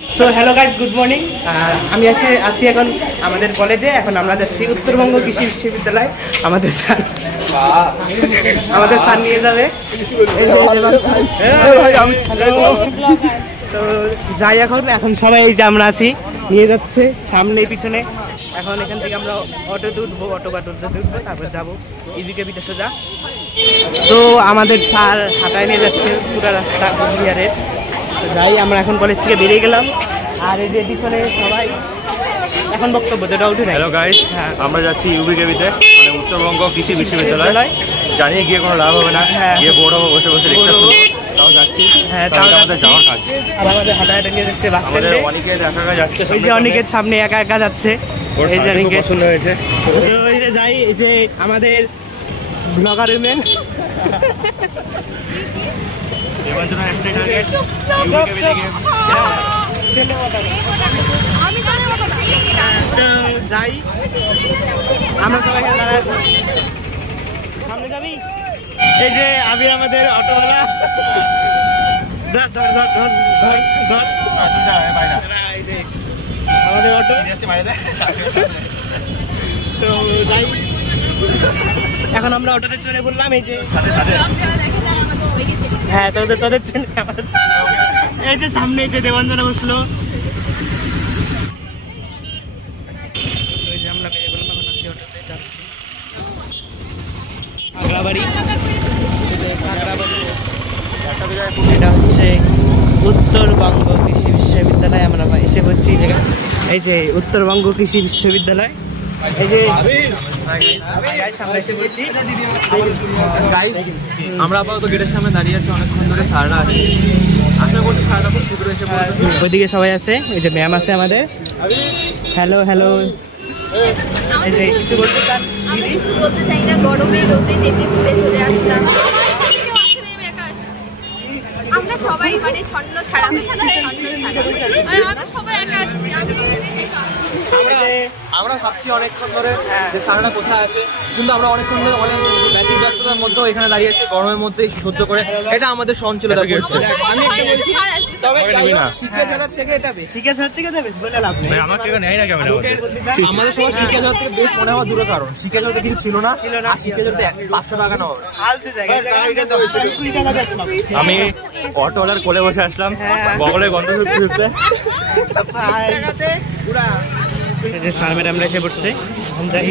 So hello guys, good morning. আমি আছি এখন আমাদের কলেজে। এখন আমরা যাচ্ছি উত্তরবঙ্গ কৃষি বিশ্ববিদ্যালয়। আমাদের স্যার নিয়ে যাবে। তো যাই এখন সবাই এই যে আমরা আছি, নিয়ে যাচ্ছে সামনে পিছনে। এখন এখান থেকে আমরা অটোতে উঠবো, অটো বা টোটোতে উঠবো, তারপর যাবো এদিকে বিটা সোজা। তো আমাদের স্যার হাঁটায় নিয়ে যাচ্ছে পুরো রাস্তা কোচবিহারের। যাই আমরা এখন কলেজ থেকে বেরিয়ে গেলাম। আর এই যে পিছনে সবাই এখন বক্তব্য যেটা উঠে। হ্যালো গাইস, আমরা যাচ্ছি ইউবিকেবিতে, মানে উত্তরবঙ্গ কৃষি বিশ্ববিদ্যালয়। জানিয়ে গিয়ে কোনো লাভ হবে না, গিয়ে পড়াবো বসে বসে রিক্সা শুনবো, তাও যাচ্ছি। হ্যাঁ, তাও আমাদের যাওয়ার কাজ। আর আমাদের হাঁটাহাঁটা নিয়ে যাচ্ছে বাস স্ট্যান্ডে। অনেকের একা একা যাচ্ছে, ওই যে অনেকের সামনে একা একা যাচ্ছে। এই যে অনেকের পছন্দ হয়েছে। ওই যে যাই, এই যে আমাদের ব্লগার উমেন। যাই আমরা সবাই সামনে যাবি। এই যে আবির আমাদের অটোওয়ালা। আমাদের অটো তো যাই, এখন আমরা অটোতে চলে পড়লাম। এই যে হ্যাঁ, তোদের এই যে সামনে যে দেবাঞ্জনা বসলো। ওই যে আমরা বেরিয়ে পড়লাম, এখন আসছি অটোতে যাচ্ছি আগ্রাবাড়ি। এটা হচ্ছে উত্তরবঙ্গ কৃষি বিশ্ববিদ্যালয়। আমরা এসে পড়ছি এই যে উত্তরবঙ্গ কৃষি বিশ্ববিদ্যালয়। এই যে আমরা এসে পড়ছি। আমরা আপাতত গেটের সামনে দাঁড়িয়ে আছি, অনেকক্ষণ ধরে স্যাররা আছে। আশা করছি স্যাররা খুব শীঘ্র এসে পড়বে। ওইদিকে সবাই আছে, এই যে ম্যাম আছে আমাদের। Hello hello. এই যে কিছু বলতে চান দিদি? কিছু বলতে চাই না, গরমে রোদে টেনে ঘুরে চলে আসলাম। আমরা সবাই মানে ছন্ন ছাড়া, আমরা সবাই একা আছি। আমরা ভাবছি অনেকক্ষণ ধরে যে স্যাররা কোথায় আছে, কিন্তু আমরা অনেকক্ষণ ধরে অনেক ব্যাটিং ব্যস্ততার মধ্যেও এখানে দাঁড়িয়ে আছি, গরমের মধ্যে সহ্য করে। এটা আমাদের সহনশীলতা করছে। আমি একটা বলছি, তবে শিক্ষাজাত থেকে এটা বেশ, শিক্ষাজাত থেকে যাবে বলে লাভ নেই। আমাকে নেয় না ক্যামেরা। আমাদের সময় শিক্ষাজাত থেকে বেশ মনে হওয়া দূরের কারণ, শিক্ষাজাতে কিছু ছিল না। আর শিক্ষাজাতে 500 টাকা নেওয়া। আমি অটোওয়ালার কোলে বসে আসলাম, বগলে গন্ধ শুকতে। যে স্যার ম্যাডামরা এসে পড়ছে, যাই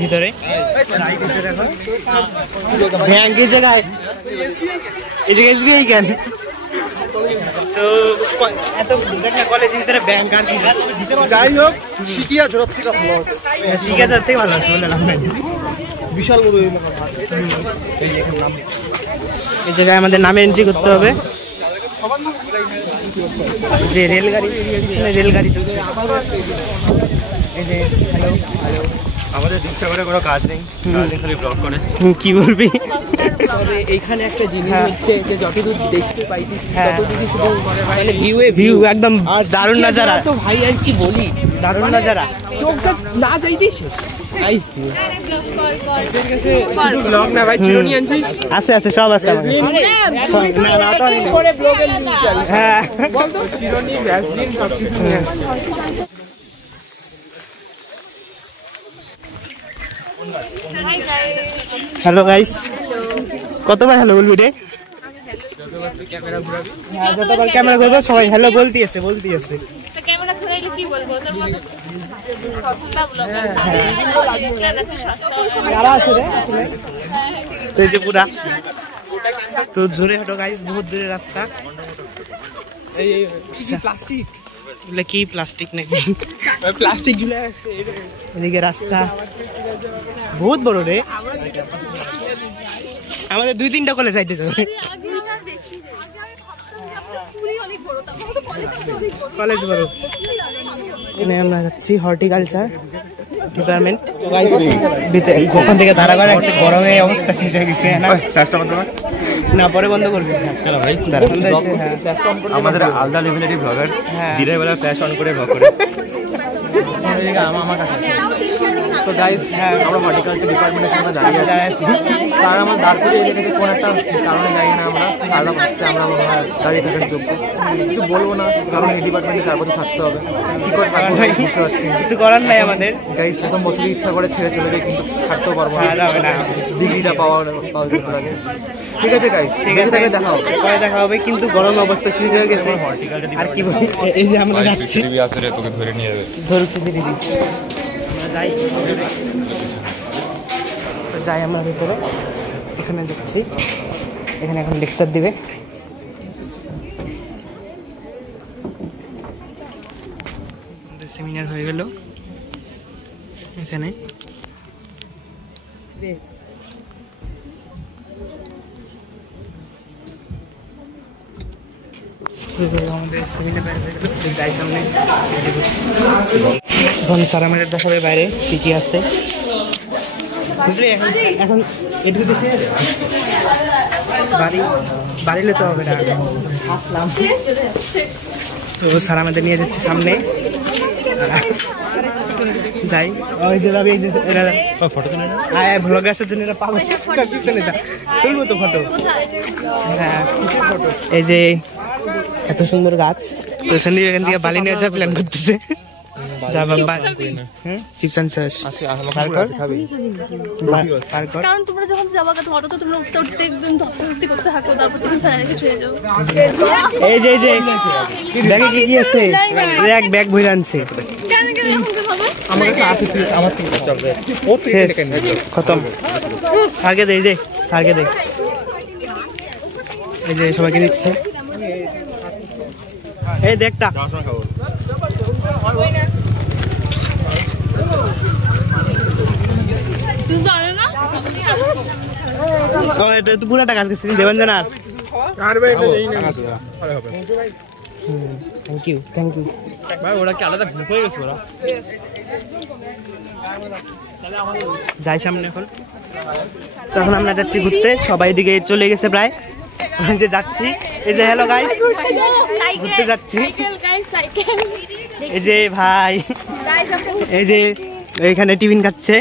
ভিতরে। ব্যাংক এই জায়গায়, এই জায়গায় কেন? তো এত কলেজের ভিতরে ব্যাংক আর কি, যাই হোক, শিখিয়াজাত থেকে ভালো আছে। শিক্ষাজাত থেকে ভালো আছে বলে লাভ নাই। বিশাল বড় এই জায়গায় আমাদের নামে এন্ট্রি করতে হবে। যে রেলগাড়ি চলছে। এই যে হ্যালো হ্যালো। আমাদের দীক্ষা করে কোনো কাজ নেই, খালি ব্লগ করে। কি বলবি? তবে এইখানে একটা জিনিস হচ্ছে যে যতদূর দেখতে পাইছি ততদূরই শুধু মানে ভিউ একদম দারুণ নাজারা। তো ভাই আর কি বলি, দারুণ নাজারা। চোখটা না যাইতেই শেষ। Nice view. ব্লগ না ভাই, চিরুনি আনছিস? আছে আছে, সব আছে আমার কাছে। করে ব্লগের লিংক চাই। হ্যাঁ, বল তো চিরুনি, ভ্যাসলিন সবকিছু নিয়ে। হ্যালো গাইস, কতবার হ্যালো বলবি রে? যতবার ক্যামেরা ঘুরবো সবাই হ্যালো বলতে আছে। ক্যামেরা ঘুরাইলে কি বলবো? তো এই যে পুরা, তো জোরে হাঁটো গাইস, বহুত দূরের রাস্তা। প্লাস্টিক কি প্লাস্টিক নাকি? প্লাস্টিক গুলো আছে। এদিকে রাস্তা বহুত বড় রে। আমাদের 2-3টা কলেজ সাইডে যাবে। কলেজ বড়। এখানে আমরা যাচ্ছি হর্টিকালচার ডিপার্টমেন্ট। ওখান থেকে ধারা করে গরমে অবস্থা শেষ হয়ে গেছে না, পরে বন্ধ করবি। আমাদের আলাদা লেভেলেরই ব্লগার, দিনের বেলা ফ্ল্যাশ অন করে ব্লগ করে। আমার কাছে। তো গাইস আমরা হর্টিকালচার ডিপার্টমেন্টের সামনে দাঁড়িয়ে আছি। স্যার আমার দাঁড় করিয়ে রেখেছে কোন একটা কারণে জানি না আমরা। স্যাররা ভাবছে আমরা দাঁড়িয়ে থাকার যোগ্য, কিছু বলবো না কারণ এই ডিপার্টমেন্টে সারা বছর থাকতে হবে। কি করে থাকবো বুঝতে পারছি, কিছু করার নাই আমাদের। গাইস প্রথম বছরই ইচ্ছা করে ছেড়ে চলে যাই, কিন্তু ছাড়তেও পারবো না, ডিগ্রিটা পাওয়া যেতে লাগে। ঠিক আছে গাইস, ঠিক আছে দেখা হবে, পরে দেখা হবে। কিন্তু গরম অবস্থা শুরু হয়ে গেছে, আর কি বলি, এই যে আমরা যাচ্ছি তোকে ধরে নিয়ে যাবে, ধরুক দিদি যাই, তো যাই আমরা ভিতরে। এখানে যাচ্ছি, এখানে এখন লেকচার দিবে। সেমিনার হয়ে গেল এখানে। আমাদের সেমিনার হয়ে গেল, যাই সামনে। এখন স্যার আমাদের দেখাবে বাইরে কি কি আছে, বুঝলি? এখন এটুকু দেশে বাড়িলে তো হবে না, আসলাম তো স্যার আমাদের নিয়ে যাচ্ছে সামনে। যাই, ওই যে ভাবি, এই যে ফটো ভ্লগ আসার জন্য এরা পাগল, পিছনে যা তুলবো তো ফটো। হ্যাঁ, এই যে এত সুন্দর গাছ, তো সন্দীপ এখান থেকে বালি নিয়ে যাওয়ার প্ল্যান করতেছে। কারণ তোমরা যখন যাবা তোমরা তো তোমরা উঠতে উঠতে একদম ধস্তাধস্তি করতে থাকো, তারপর তুমি ফেলে রেখে চলে যাও। এই যে ব্যাগে কি কি আছে, এক ব্যাগ ভরে আনছে। কেন কেন এরকম হবে? শেষ, খতম। স্যারকে দে, এই যে স্যারকে দে, এই যে সবাইকে দিচ্ছে। এই দেখটা পুরাটা কাজ করছি, দেবেন জানা। Thank you, thank you. ওরা কি আলাদা গ্রুপ হয়ে গেছে? ওরা যাই সামনে এখন। তখন আমরা যাচ্ছি ঘুরতে, সবাই দিকে চলে গেছে প্রায়, যে যাচ্ছি। এই যে হ্যালো গাইস, ঘুরতে যাচ্ছি। এই যে ভাই, এই যে এখানে টিফিন খাচ্ছে,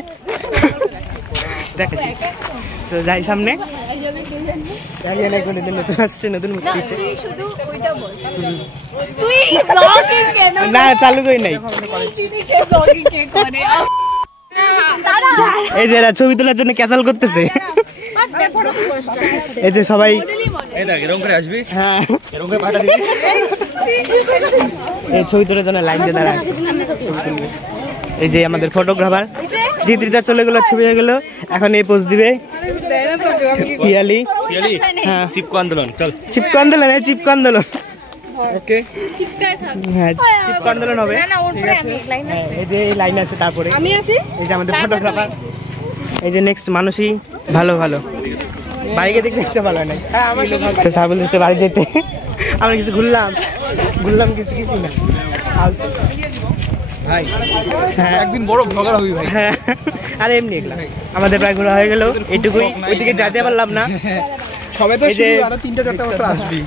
দেখাচ্ছি। তো যাই সামনে, নতুন আসছে, নতুন না চালু করি নাই। এই যে এরা ছবি তোলার জন্য ক্যাচাল করতেছে। এই যে সবাই হ্যাঁ এই ছবি তোলার জন্য লাইন দিয়ে দাঁড়ায়। এই যে আমাদের ফটোগ্রাফার জিদ্রিতা চলে গেল, ছবি হয়ে গেল। এখন এই পোজ দিবে পিয়ালি। হ্যাঁ, চিপকো আন্দোলন, চল চিপকো আন্দোলন, চিপকো আন্দোলন। ওকে, হ্যাঁ চিপকো আন্দোলন হবে। এই যে এই লাইন আছে, তারপরে এই যে আমাদের ফটোগ্রাফার। এই যে নেক্সট মানুষই ভালো ভালো বাইকে দেখতে ইচ্ছা ভালো হয় নাই। স্যার বলতেছে বাড়ি যেতে, আমরা কিছু ঘুরলাম কিছু না ভাই। হ্যাঁ, একদিন বড় ব্লগার হবি ভাই। হ্যাঁ, আর এমনি এগুলা আমাদের প্রায় ঘোরা হয়ে গেল, এটুকুই। ওইদিকে যেতে পারলাম না, সবাই তো আরো 3-4 বছর আসবি।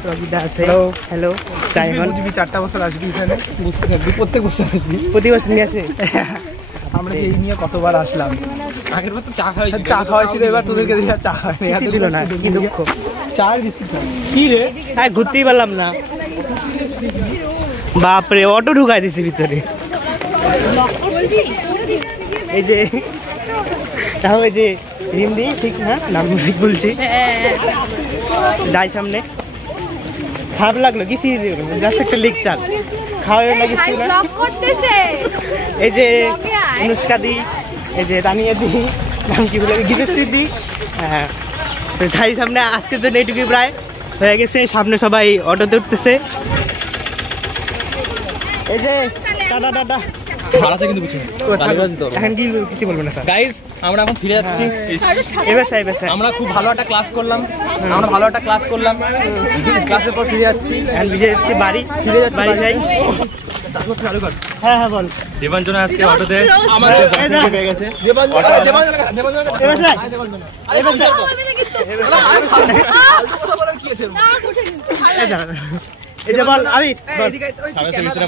হ্যালো হ্যালো, তাই এখন 4টা বছর আসবি এখানে, বুঝতে থাকবি। প্রত্যেক বছর আসবি, প্রতি বছর নিয়ে আসে। আমরা যে এই নিয়ে কতবার আসলাম। আগের বার তো চা খাওয়াইছিল, এবার তোদেরকে দিয়ে চা খাওয়াই দিল না, কি দুঃখ। চা আর বিস্কুট কি রে, হ্যাঁ ঘুরতেই পারলাম না। বাপরে, অটো ঢুকাই দিছি ভিতরে। এই যে তাহলে এই যে রিমদি, ঠিক না নাম ঠিক বলছি। যাই সামনে। খারাপ লাগলো কি, জাস্ট একটা লেকচার, খাওয়া লাগিস না। এই যে অনুষ্কা দি, এই যে রানিয়া দি, নাম কি বলে, গীতশ্রী দি। হ্যাঁ, তো যাই সামনে। আজকের জন্য এইটুকুই প্রায় হয়ে গেছে। সামনে সবাই অটোতে উঠতেছে। এই যে টাটা টাটা। এখন কি কিছু বলবো না স্যার। গাইস, আমরা এখন ফিরে যাচ্ছি। এবার আমরা খুব ভালো একটা ক্লাস করলাম, ক্লাসের পর ফিরে যাচ্ছি। বাড়ি যাই। হ্যাঁ হ্যাঁ বল। দেবাঞ্জনা আজকে অটোতে পেয়ে গেছে। এই যে বল আমি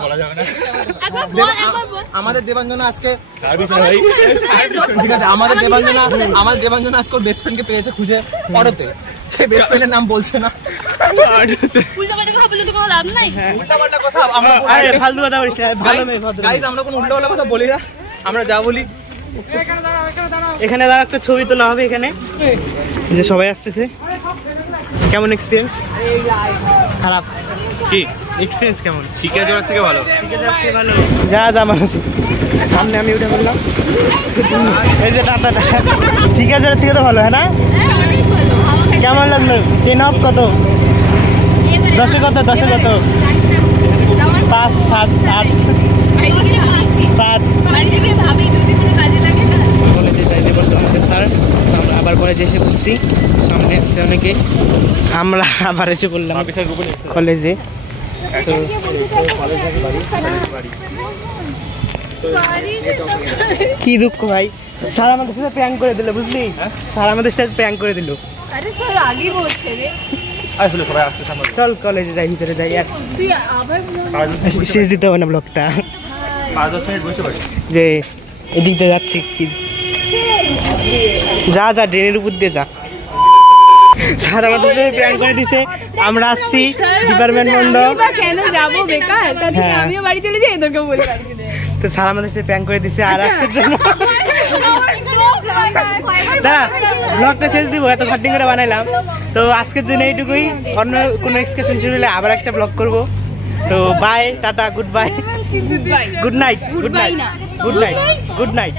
বলা যাবে না। একবার বল, একবার বল। আমাদের দেবাঞ্জনা আজকে সার্ভিস ভাই ঠিক আছে, আমাদের দেবাঞ্জনা আজকে বেস্ট ফ্রেন্ডকে পেয়েছে খুঁজে অটোতে। সে বেস্ট ফ্রেন্ডের নাম বলছে না। উল্টাপাল্টা কথা বললে তো কোনো লাভ নাই। উল্টাপাল্টা কথা আমরা আরে ফালতু কথা বলিস না, ভালো মেয়ে ভদ্র। গাইস আমরা কোনো উল্টাপাল্টা কথা বলি না, আমরা যা বলি। এখানে দাঁড়া একটা ছবি তোলা হবে এখানে, এই যে সবাই আসতেছে। কেমন এক্সপিরিয়েন্স? খারাপ। কি এক্সপিরিয়েন্স কেমন? শিক্ষা জোড়ার থেকে ভালো। ভালো। যা যা মানুষ সামনে আমি উঠে বললাম, এই যে টাটা টাটা। শিকাজের থেকে তো ভালো, হ্যাঁ না? কেমন লাগলো? 10 অফ কত? 10 কত? 10 কত? 5, 7, 8, 5। কলেজে যাইতে বলতো আমাদের স্যার, আমরা আবার কলেজে এসে বসছি। সামনে এসছে অনেকে, আমরা আবার এসে বললাম কলেজে। তো কি দুঃখ ভাই, স্যার আমাদের সাথে প্র্যাঙ্ক করে দিল, বুঝলি? স্যার আমাদের সাথে প্র্যাঙ্ক করে দিল। আরে স্যার আগে বলছে রে, আসলে সবাই আসছে সামনে। চল কলেজে যাই, ভিতরে যাই। আর তুই আবার শেষ দিতে হবে না ব্লগটা, 5-10 মিনিট বসে পারি। যে এদিক দিয়ে যাচ্ছি কি। যা যা ড্রেনের উপর দিয়ে যা। স্যার আমাদের প্র্যাঙ্ক করে দিছে, আমরা আসছি ডিপার্টমেন্ট বন্ধ। কেন যাবো বেকার? হ্যাঁ। আমিও বাড়ি চলে যাই, তোকে বলে তো স্যার আমাদের সাথে প্র্যাঙ্ক করে দিছে। আর আজকের জন্য দাঁড়া, ব্লগটা শেষ দিব, এত খাটনি করে বানাইলাম। তো আজকের জন্য এইটুকুই, অন্য কোনো এক্সকারশন শুরু হলে আবার একটা ব্লগ করব। তো bye, tata, goodbye, good night, good night, good night, good night.